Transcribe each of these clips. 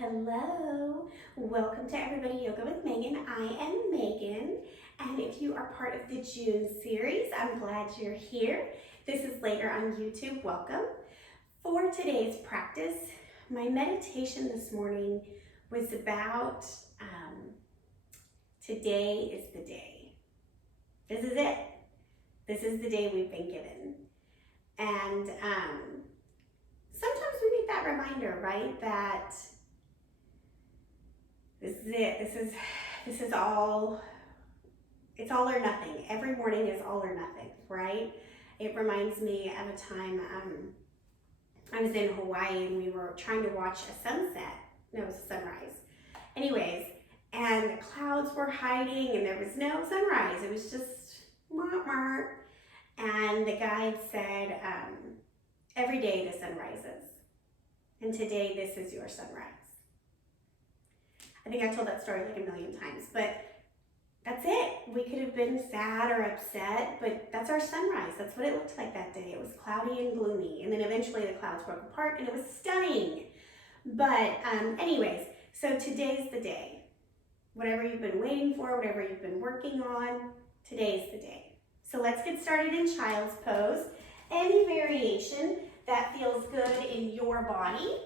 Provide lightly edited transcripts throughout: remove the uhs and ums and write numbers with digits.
Hello, welcome to Everybody Yoga with Megan. I am Megan, and if you are part of the June series, I'm glad you're here. This is later on YouTube, welcome. For today's practice, my meditation this morning was about today is the day. This is it. This is the day we've been given. And sometimes we need that reminder, right? That this is it. This is all, it's all or nothing. Every morning is all or nothing, right? It reminds me of a time I was in Hawaii and we were trying to watch a sunset. No, it was a sunrise. Anyways, and the clouds were hiding and there was no sunrise. It was just mart. And the guide said, every day the sun rises. And today this is your sunrise. I think I told that story like a million times, but that's it. We could have been sad or upset, but that's our sunrise. That's what it looked like that day. It was cloudy and gloomy, and then eventually the clouds broke apart and it was stunning. But anyways, so today's the day. Whatever you've been waiting for, whatever you've been working on, today's the day. So let's get started in child's pose. Any variation that feels good in your body.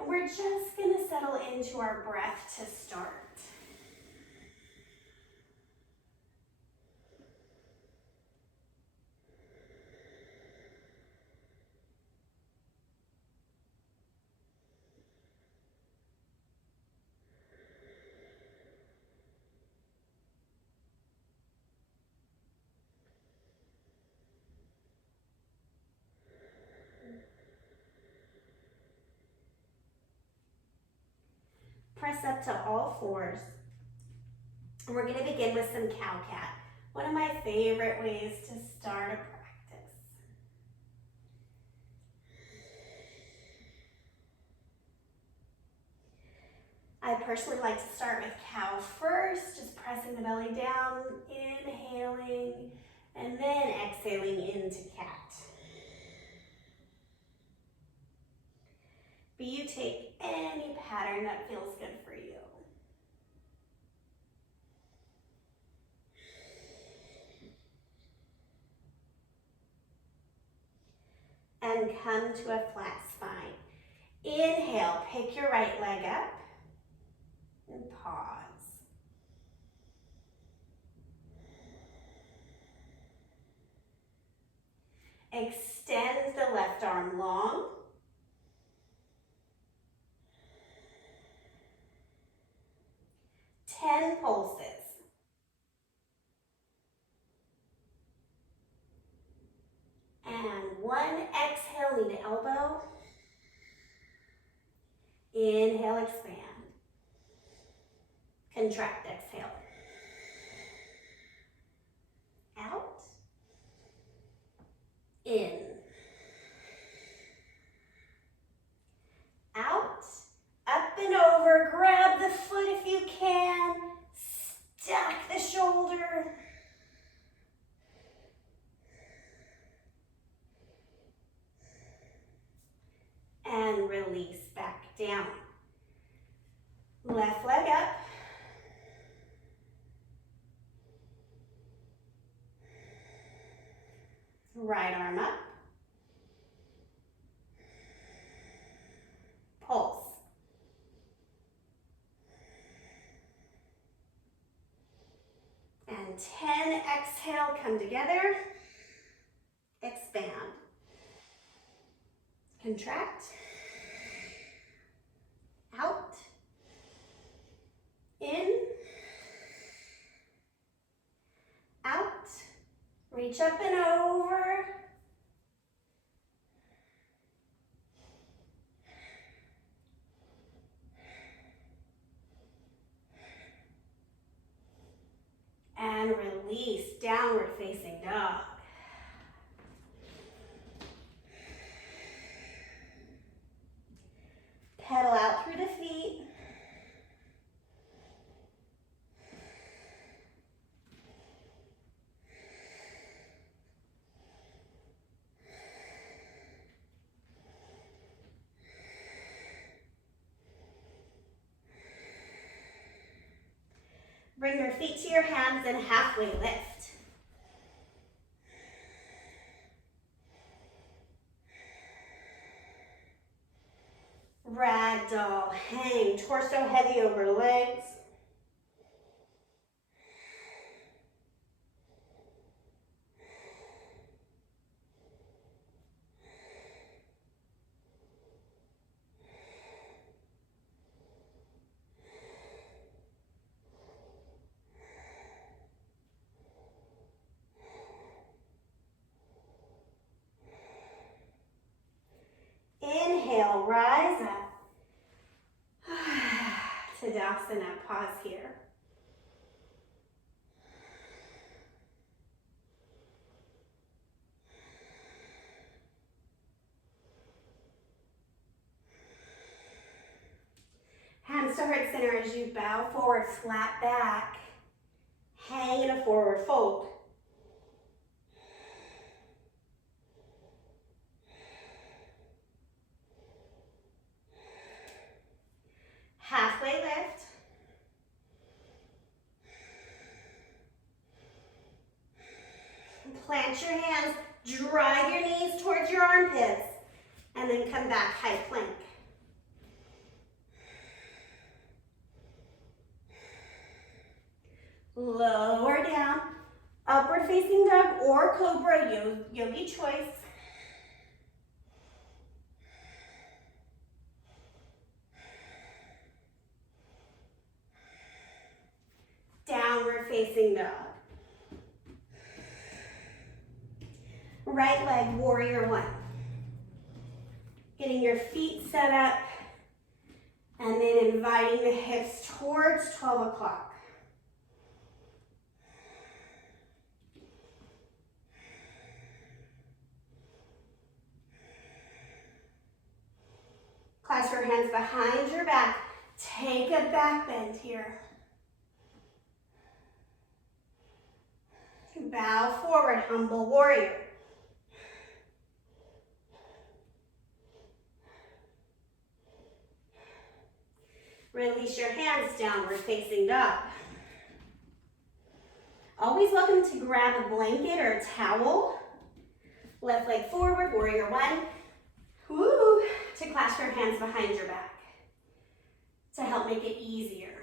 And we're just gonna settle into our breath to start. Press up to all fours. And we're gonna begin with some cow-cat. One of my favorite ways to start a practice. I personally like to start with cow first, just pressing the belly down, inhaling, and then exhaling into cat. But you take any pattern that feels good for you. And come to a flat spine. Inhale, pick your right leg up and pause. Extend the left arm long. Ten pulses. And one exhale, lean to elbow. Inhale, expand. Contract, exhale. Out. In. Out. Up and over. Grab the foot if you can. Stack the shoulder. And release back down. Left leg up. Right arm up. Pulse. And 10, exhale, come together. Expand. Contract. Out. In. Out. Reach up and over. And release, downward facing dog. Pedal out through the feet. Bring your feet to your hands and halfway lift. Ragdoll, hang, torso heavy over legs. Inhale, rise up. Tadasana, pause here. Hands to heart center as you bow forward, flat back. Hang in a forward fold. Halfway lift. Plant your hands, drive your knees towards your armpits, and then come back, high plank. Lower down, upward facing dog or cobra, yogi choice. Downward facing dog. Right leg, warrior one. Getting your feet set up and then inviting the hips towards 12 o'clock. Clasp your hands behind your back. Take a back bend here. Bow forward, humble warrior. Release your hands, downward facing dog. Always welcome to grab a blanket or a towel. Left leg forward, warrior one. Woo! To clasp your hands behind your back to help make it easier.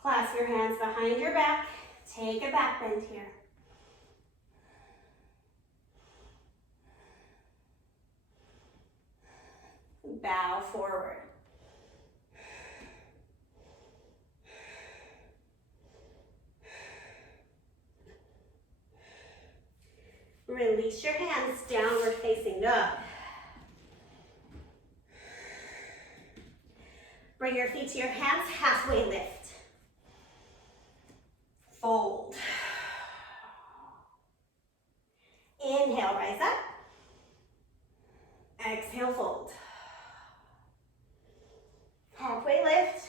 Clasp your hands behind your back. Take a back bend here. Bow forward. Release your hands, downward facing dog. Bring your feet to your hands, halfway lift. Fold. Inhale, rise up. Exhale, fold. Halfway lift.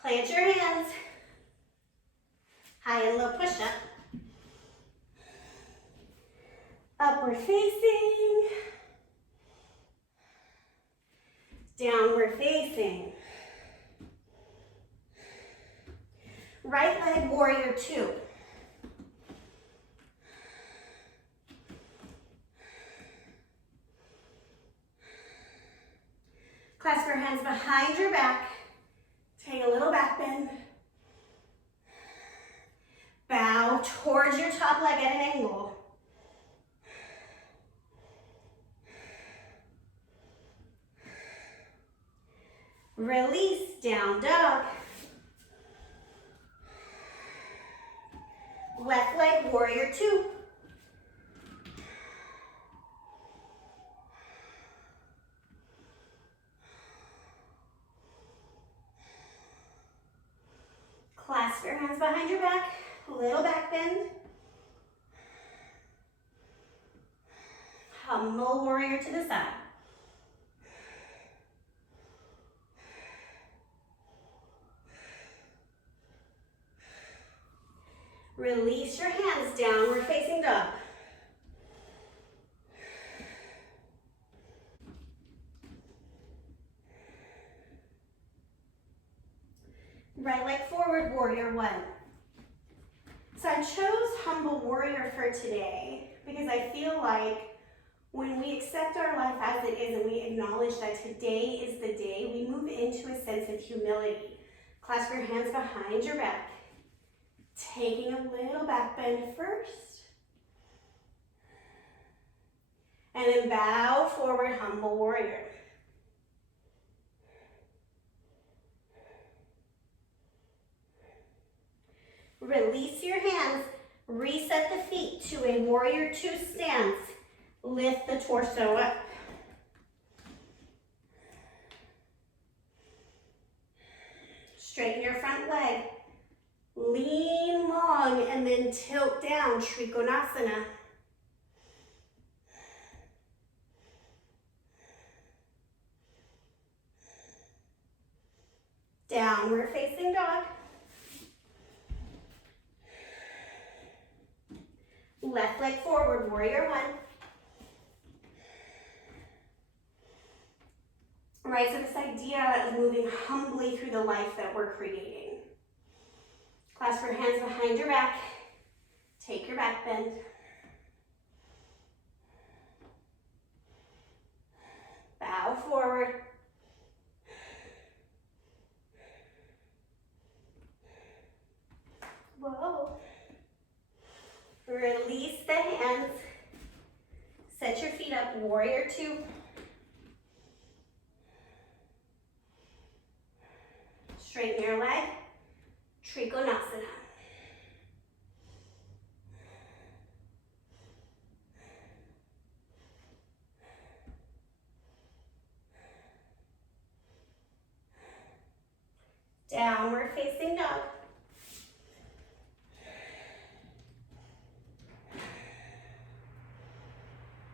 Plant your hands. High and low push up. Upward facing. Downward facing. Right leg, warrior two. Clasp your hands behind your back. Take a little back bend. Bow towards your top leg at an angle. Release, down dog. Left leg, warrior two. Clasp your hands behind your back, little back bend. Humble warrior to the side. Release your hands, downward facing dog. warrior one. So I chose humble warrior for today because I feel like when we accept our life as it is and we acknowledge that today is the day, we move into a sense of humility. Clasp your hands behind your back, taking a little back bend first. And then bow forward, humble warrior. Release your hands, reset the feet to a warrior two stance. Lift the torso up. Straighten your front leg. Lean long and then tilt down, Trikonasana. Downward facing dog. Left leg forward, warrior one. Right, so this idea of moving humbly through the life that we're creating. Clasp your hands behind your back. Take your back bend. Bow forward. Whoa. Release the hands. Set your feet up, warrior two. Straighten your leg, Trikonasana. Downward facing dog.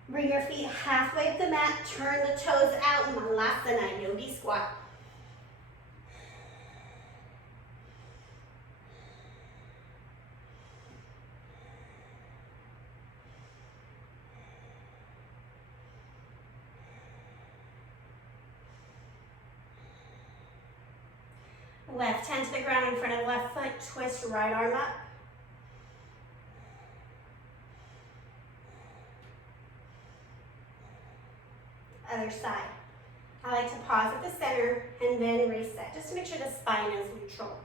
Bring your feet halfway up the mat, turn the toes out, Malasana, yogi squat. Left hand to the ground in front of left foot, twist right arm up. Other side. I like to pause at the center and then reset, just to make sure the spine is neutral.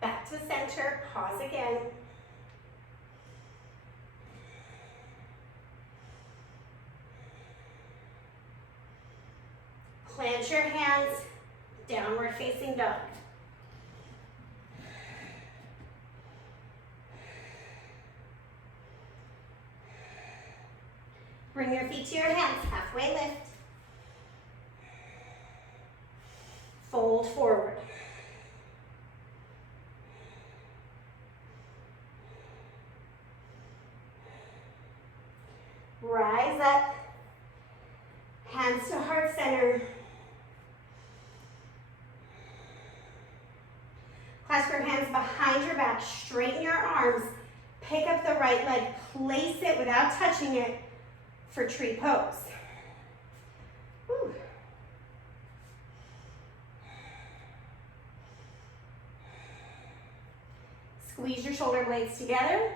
Back to the center, pause again. Plant your hands, downward facing dog. Bring your feet to your hands, halfway lift. Fold forward. Rise up, hands to heart center. Clasp your hands behind your back, straighten your arms, pick up the right leg, place it without touching it for tree pose. Whew. Squeeze your shoulder blades together.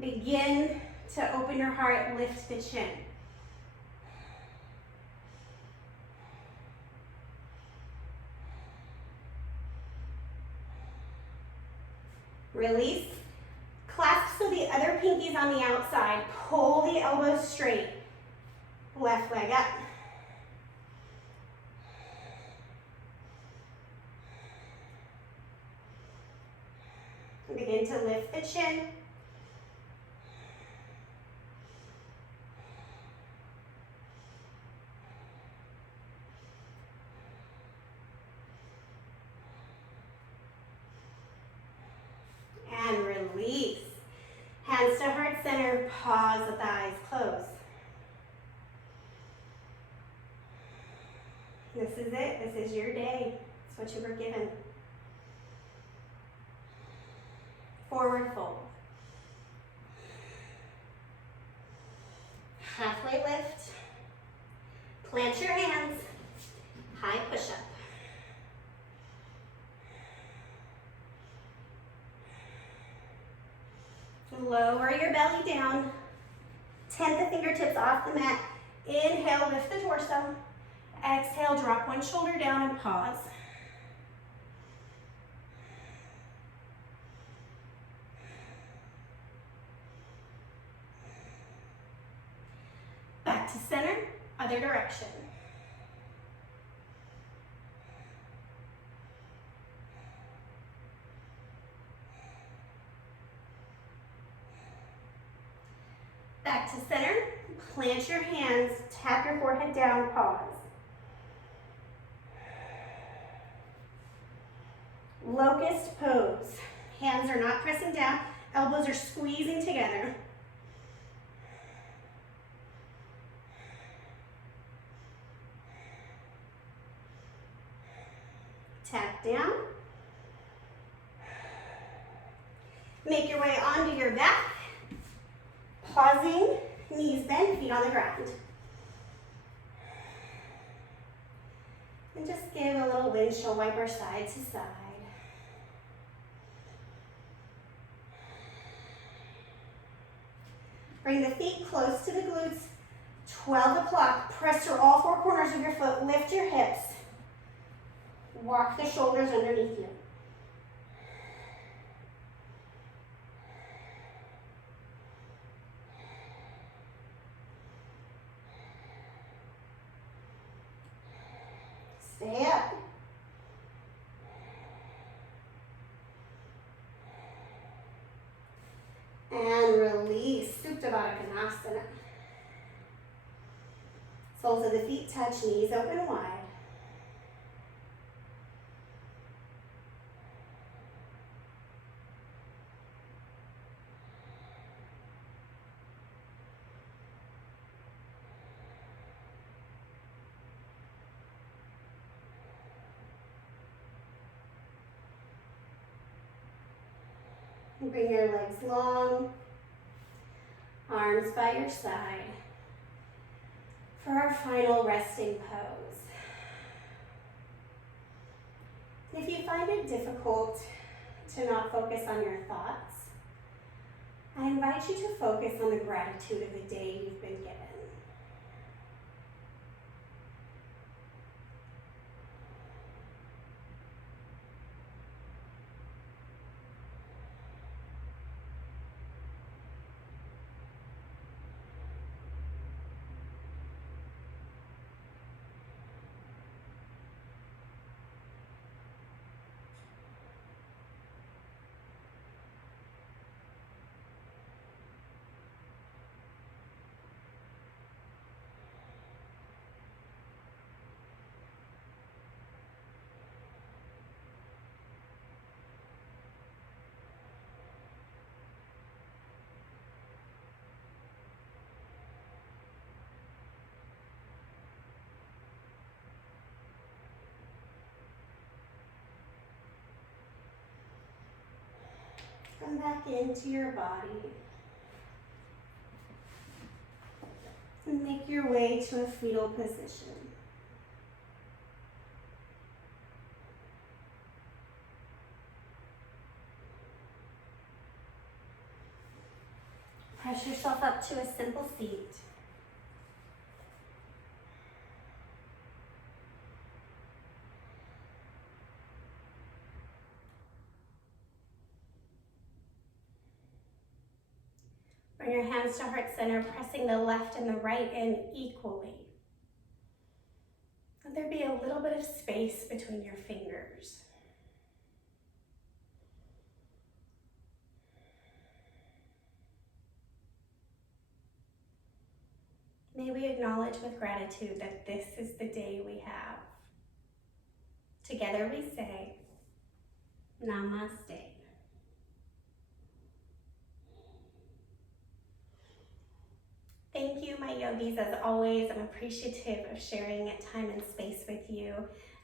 Begin to open your heart, lift the chin. Release. Clasp so the other pinky's on the outside. Pull the elbows straight. Left leg up. Begin to lift the chin. And release. Hands to heart center, pause with the eyes closed. This is it, this is your day. It's what you were given. Forward fold. Halfway lift. Plant your hands, high push-up. Lower your belly down. Tent the fingertips off the mat. Inhale, lift the torso. Exhale, drop one shoulder down and pause. Back to center, other direction. Back to center, plant your hands, tap your forehead down, pause. Locust pose. Hands are not pressing down, elbows are squeezing together. Tap down. Make your way onto your back. Pausing, knees bent, feet on the ground. And just give a little windshield wiper side to side. Bring the feet close to the glutes. 12 o'clock. Press through all four corners of your foot. Lift your hips. Walk the shoulders underneath you. Stay up. And release. Supta Baddha Konasana. Soles of the feet touch, knees open wide. Bring your legs long, arms by your side for our final resting pose. If you find it difficult to not focus on your thoughts, I invite you to focus on the gratitude of the day you've been given. Come back into your body and make your way to a fetal position. Press yourself up to a simple seat. Bring your hands to heart center, pressing the left and the right in equally. Let there be a little bit of space between your fingers. May we acknowledge with gratitude that this is the day we have. Together we say, Namaste. Thank you, my yogis. As always, I'm appreciative of sharing time and space with you.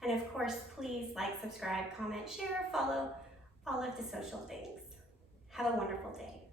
And of course, please like, subscribe, comment, share, follow all of the social things. Have a wonderful day.